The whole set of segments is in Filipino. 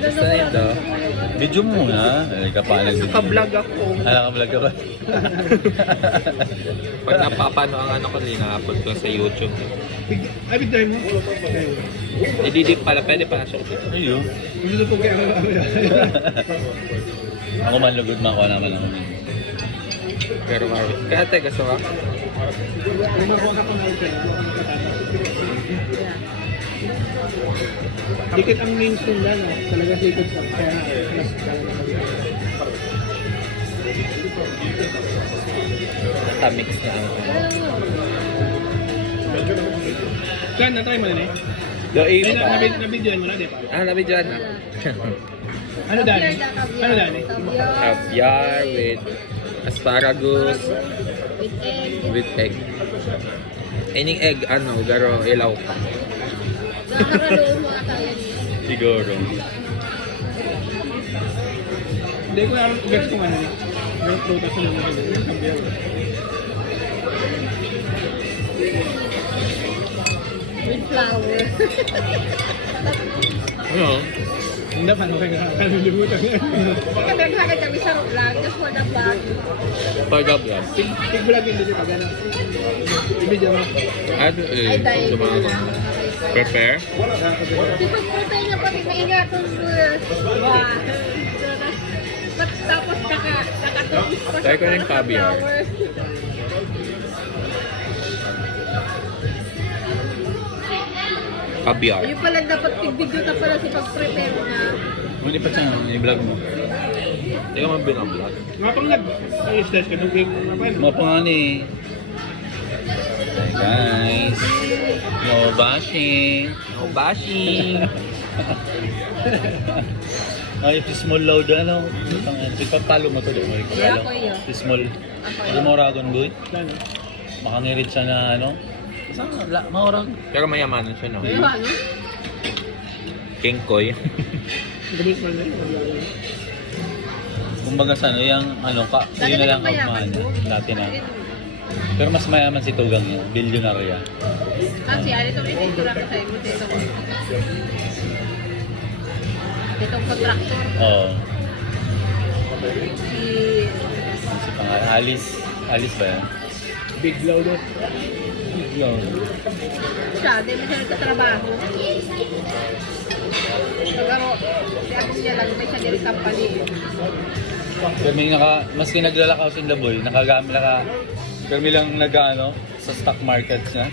Basta na ito. Video mo muna. Ay, pa nag Naka-vlog ako. Ala ka vlog ka ba? Pag napapano ang ano ko, ina-upload ko sa YouTube. Ay, bigay mo. Ididip pala, pwede pa siya. Ayun. Gusto po kaya Ako man lugod man ko naman ako. Pero marami. Kaya te, gusto ka? Makuha ka pa na ito. Dikit ang main stone lang, no? talaga sikot sa kaya mas Tamix na ang Kan, na-try mo na eh. Do Ay, eight na, pa. nabid, nabidyoan mo na, di ba? Ah, nabidyan na. Ano dani? Ano dani? Caviar with asparagus With egg. with egg. Ining egg, ano, garo ilaw pa. Siguro. Hindi ko alam, gets ko man. Yung prutas na naman. Yung kambiyaw. With flour. Ano? Hindi pa. Kalilimutan. Kasi naghagad kami sa vlog. Just for the vlog. Yan. Big vlog hindi siya pag ano. Ibidyo mo. Eh, Ay, dahil mga na. Prepare? Sipag-prepare niya pati maingatan mo. Wow. Ba't tapos kaka, nakatulis pa Try ko yung caviar. Caviar. Yung pala dapat tig-video na pala si pag-prepare niya. Hindi pa siya, i-vlog mo. Hindi ka man binablog. Mga pang nag-stage ka, nung break mo pa yun. Mga pangani. Hi guys. No bashing. No bashing. Ay, small load ano. Pagpapalo mo to, yun. Si small. Ano mo ragon good? Makangirit siya na ano. Saan? Maorang. Pero mayamanan siya, no? No? King Koy. Gamit mo na yun. Kumbaga sa ano, yung ano, ka, yun na lang ang mo. Dati na. Pero mas mayaman si Tugang yun. Bilyonarya. Kasi ano itong itinto lang sa iyo. Itong itong contractor. Oo. Si Si pangalan. Alice. Alice ba yan? Big load of. Big load. siya, di mo siya nagtatrabaho. Nagaro, si Abong niya lang, may siya direct company. Pero may naka, maski naglalakaw si Laboy, nakagamit naka, pero may lang nag ano, sa stock markets niya.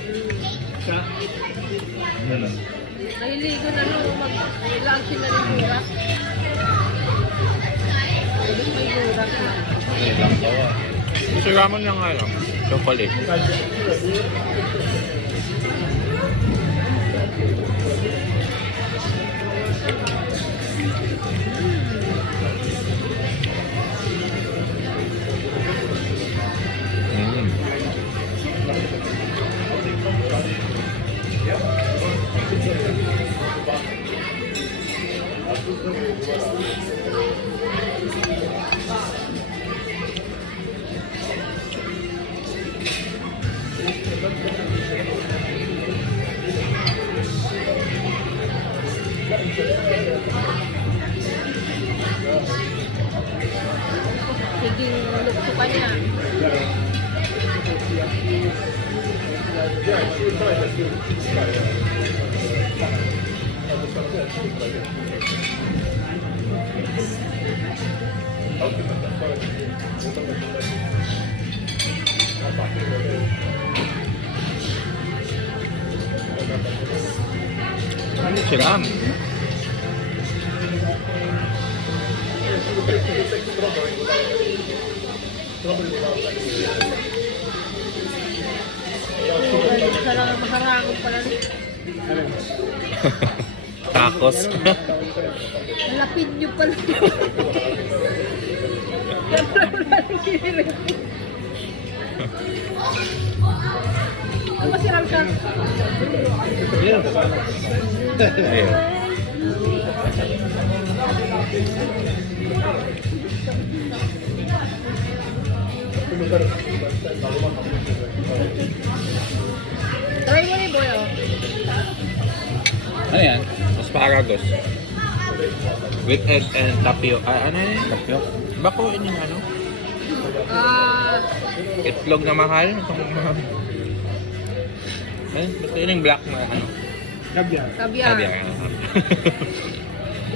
Sa Hmm. Nahiligo na no, mag-lang sila ng. Ibig may mura. Okay lang tawa. Gusto ramen lang nga lang. Chocolate. Higing luksukannya. Yeah. Niya. Si Ram. Isa lang ang maharangong pala ni. Tacos. Lapid niyo pala. Masiram siya. Ayun. Try mo ni Boy, oh. Ano yan? Asparagus. With egg and tapio. Ah, ano yun? Tapyo. Bako yun yung ano? Ah, Itlog na mahal. Itong mahal. Eh, basta yun yung black na ano? Kabyar. Sabi yan.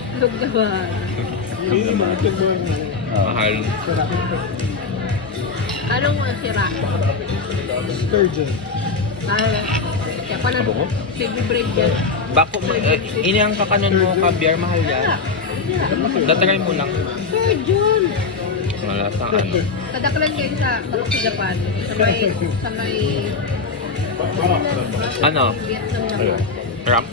Itlog yung mga itlog. Ah. mahal. Sarap. Anong uh, sira? Sturgeon. Ah, na Abo ko? break yan. Bako mo, eh, ini ang kakanon mo, kabyar, mahal yan. Datry mo lang. Sir John. Wala sa ano. Kadaklan kayo sa Pagok sa Japan. Sa may, sa may Ano? Vietnam na. Ram?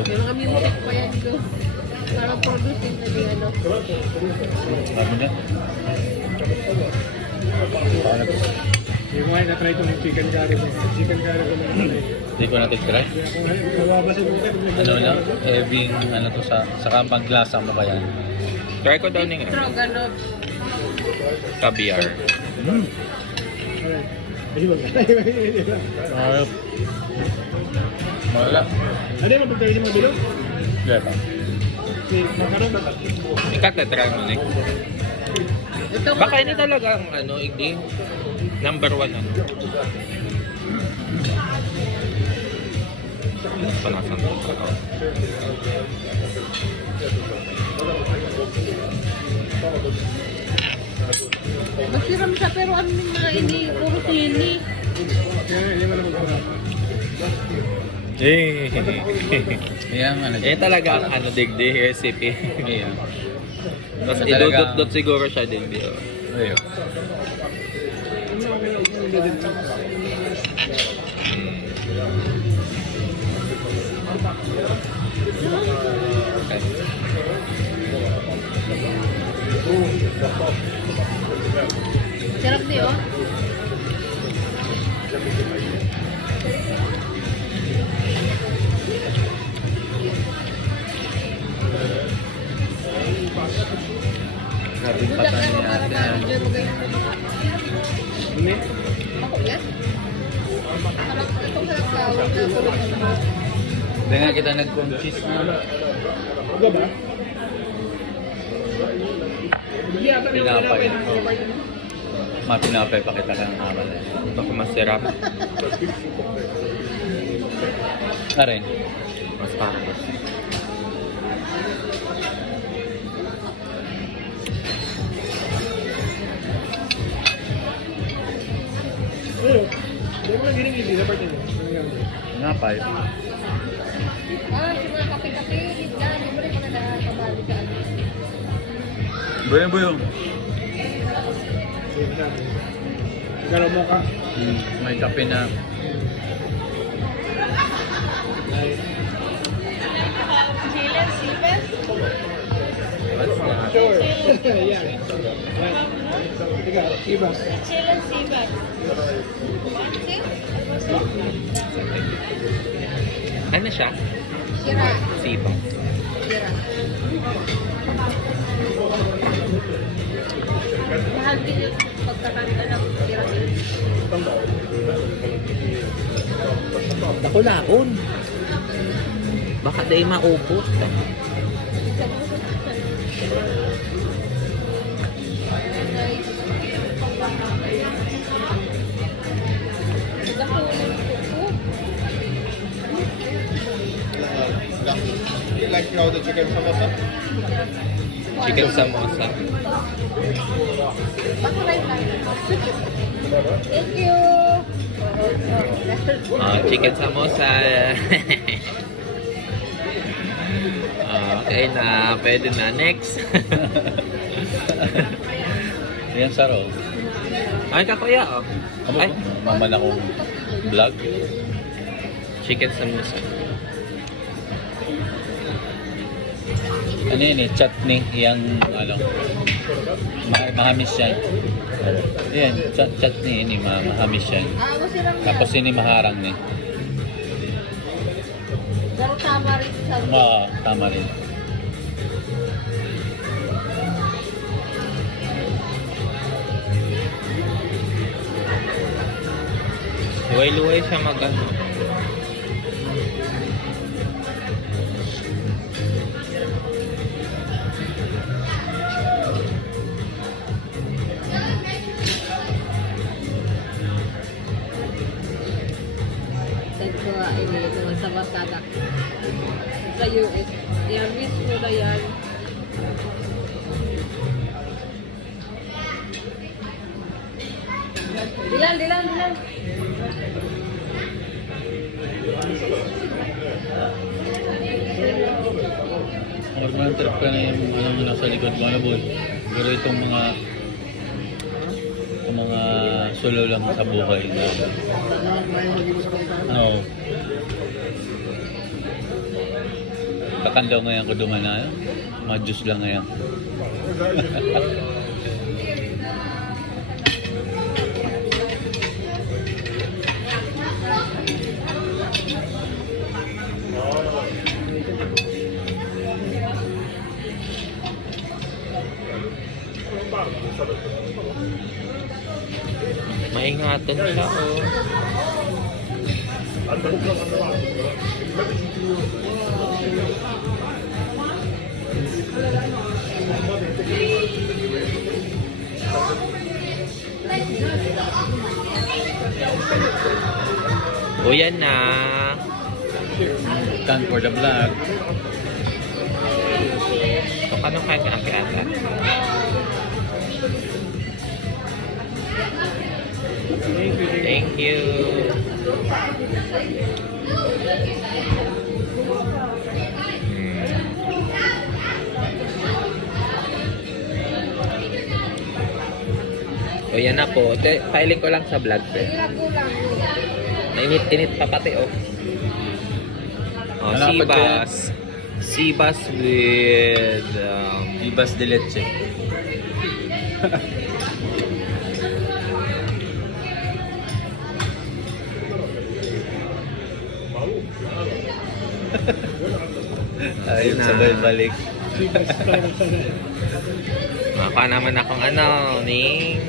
Meron kami mutik pa yan ko. Parang producing na di ano. Ano? Paano to? Hindi ko nga na-try ko ng chicken curry. Chicken curry ko na try. Hindi ko natin try. Kaya mo ito, Ano na? Heavy, ano to sa, saka paglasa mo pa yan. Try ko daw ng ano, Stroganoff. kabyar. Mm. Lang. Sarap. Wala. Ano yung mapagkain ng mga bilog? Kaya pa. Makaroon. Ikatatry mo, Nick. Ito nga Baka ini na. talaga ang ano, hindi. Number one ano. Panasan ko. Masiram siya pero ano yung mga ini, puro sili. Mo. Eh. Yan, ano eh talaga ang ano, digdi recipe. Ayan. Tapos idudot-dot siguro siya oh. Ayun. Hindi. Ako yan? Itong sarap tawag na tulog mo. Hindi nga kita nag-confuse na. Uga ba? Na Pinapay. pinapay. Mapinapay pa kita ng aral. Baka masarap. Aray. Mas paros. Dahil pabalik ka. Buyo, buyo. Garo mo ka. Hmm, may kape na. What's that? Sure. Yan. Yan. Tika, ibas. Ano siya? Sira. Sipang. Sira. Mahal din yung pagkakanta ng sira. Nakulaon. Baka dahil maubos. You like how the chicken samosa? Chicken samosa. Thank you. Ah, chicken samosa. Ah, okay na. Pwede na. Next. Yan sa roll. Ay, kakuya oh. Ay, ko, maman akong vlog. chicken samosa. Ano yun eh, chutney, yung ano, ma mahamis yan. Yan, ch chutney yun eh, ma mahamis yan. Tapos yun eh, maharang ni. Pero tama rin sa Ma, tama rin. Luway-luway siya mag ano. The US. Yan, Miss Muda yan. Dilan, dilan, dilan. Normal trip ka na yung ano mo nasa likod mo, ano boy? Pero itong mga itong mga solo lang sa buhay na May no. Kakandaw ngayon ko duman na, mga juice lang ngayon. Maingatan siya, oh. O yan na. Time for the vlog. O anong kaya ka ata? Thank you. Thank you. Hmm. O yan na po. Te- Filing ko lang sa vlog. Sir. Nainit-init pa pati oh. Oh, Malapad ka yan. bass with um, Ibas de leche. Ayun, Na. sabay balik. Maka naman akong ano, ning